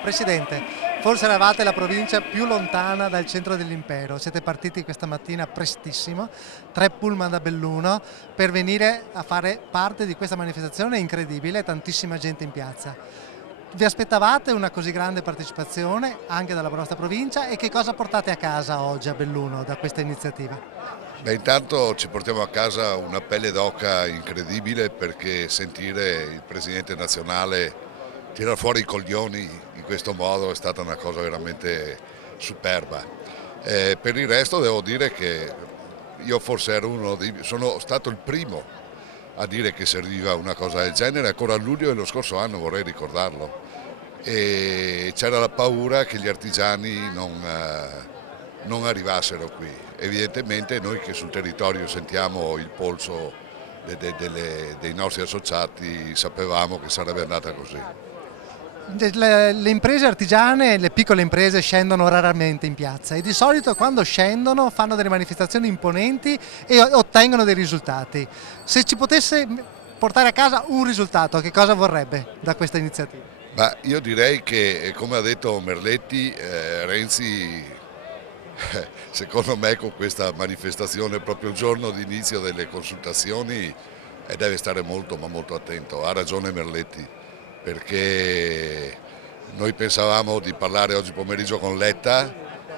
Presidente, forse eravate la provincia più lontana dal centro dell'impero, siete partiti questa mattina prestissimo, 3 pullman da Belluno, per venire a fare parte di questa manifestazione incredibile, tantissima gente in piazza. Vi aspettavate una così grande partecipazione anche dalla vostra provincia e che cosa portate a casa oggi a Belluno da questa iniziativa? Beh, intanto ci portiamo a casa una pelle d'oca incredibile perché sentire il presidente nazionale tirare fuori i coglioni in questo modo è stata una cosa veramente superba. Per il resto devo dire che io forse sono stato il primo a dire che serviva una cosa del genere, ancora a luglio dello scorso anno vorrei ricordarlo, e c'era la paura che gli artigiani non arrivassero qui. Evidentemente noi che sul territorio sentiamo il polso dei nostri associati sapevamo che sarebbe andata così. Le imprese artigiane, le piccole imprese scendono raramente in piazza e di solito quando scendono fanno delle manifestazioni imponenti e ottengono dei risultati. Se ci potesse portare a casa un risultato, che cosa vorrebbe da questa iniziativa? Ma io direi che, come ha detto Merletti, Renzi, secondo me con questa manifestazione proprio il giorno di inizio delle consultazioni deve stare molto ma molto attento. Ha ragione Merletti, perché noi pensavamo di parlare oggi pomeriggio con Letta,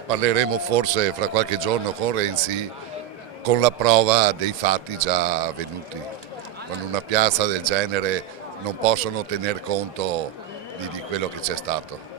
parleremo forse fra qualche giorno con Renzi, con la prova dei fatti già avvenuti. Con una piazza del genere non possono tener conto di quello che c'è stato.